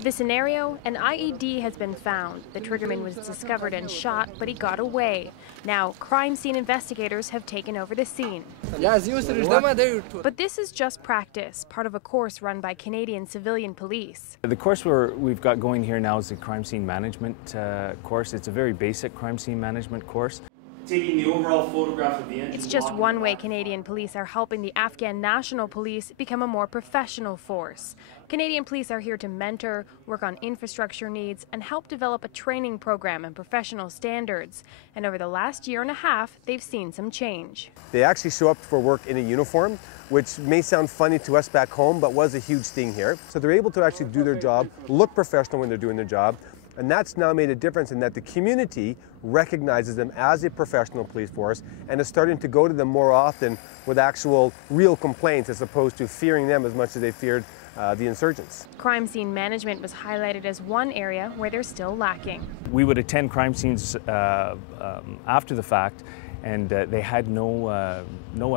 This scenario, an IED has been found. The triggerman was discovered and shot, but he got away. Now, crime scene investigators have taken over the scene. But this is just practice, part of a course run by Canadian civilian police. The course we've got going here now is the crime scene management course. It's a very basic crime scene management course. Taking the overall photograph of the engine. It's just one way Canadian police are helping the Afghan National Police become a more professional force. Canadian police are here to mentor, work on infrastructure needs, and help develop a training program and professional standards. And over the last year and a half, they've seen some change. They actually show up for work in a uniform, which may sound funny to us back home, but was a huge thing here. So they're able to actually do their job, look professional when they're doing their job. And that's now made a difference in that the community recognizes them as a professional police force and is starting to go to them more often with actual real complaints as opposed to fearing them as much as they feared the insurgents. Crime scene management was highlighted as one area where they're still lacking. We would attend crime scenes after the fact, and they had no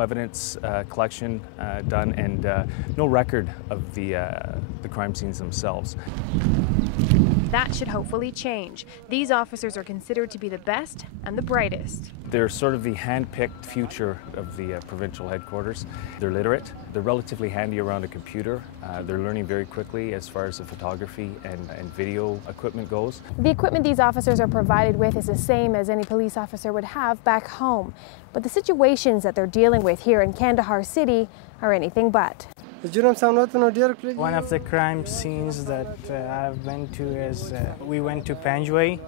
evidence collection done and no record of the crime scenes themselves. That should hopefully change. These officers are considered to be the best and the brightest. They're sort of the hand-picked future of the provincial headquarters. They're literate, they're relatively handy around a computer, they're learning very quickly as far as the photography and video equipment goes. The equipment these officers are provided with is the same as any police officer would have back home. But the situations that they're dealing with here in Kandahar City are anything but. One of the crime scenes that I've been to is we went to Panjwai,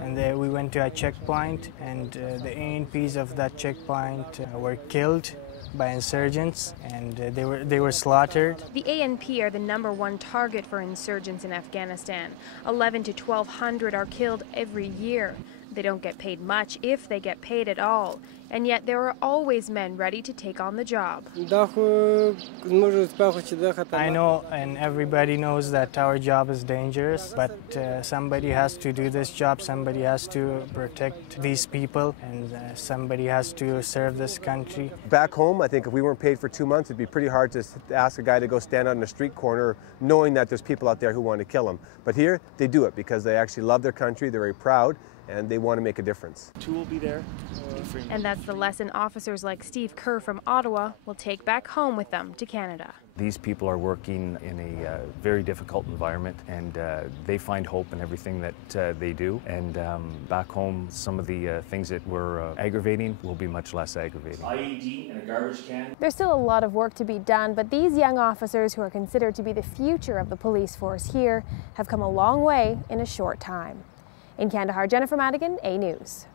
and we went to a checkpoint, and the ANPs of that checkpoint were killed by insurgents, and they were slaughtered. The ANP are the #1 target for insurgents in Afghanistan. 11 to 1,200 are killed every year. They don't get paid much, if they get paid at all. And yet there are always men ready to take on the job. I know, and everybody knows that our job is dangerous, but somebody has to do this job, somebody has to protect these people, and somebody has to serve this country. Back home, I think if we weren't paid for 2 months, it'd be pretty hard to ask a guy to go stand on a street corner knowing that there's people out there who want to kill him. But here, they do it because they actually love their country, they're very proud, and they want to make a difference. Two will be there. And that's the lesson officers like Steve Kerr from Ottawa will take back home with them to Canada. These people are working in a very difficult environment, and they find hope in everything that they do. And back home, some of the things that were aggravating will be much less aggravating. IED and a garbage can. There's still a lot of work to be done, but these young officers who are considered to be the future of the police force here have come a long way in a short time. In Kandahar, Jennifer Madigan, A News.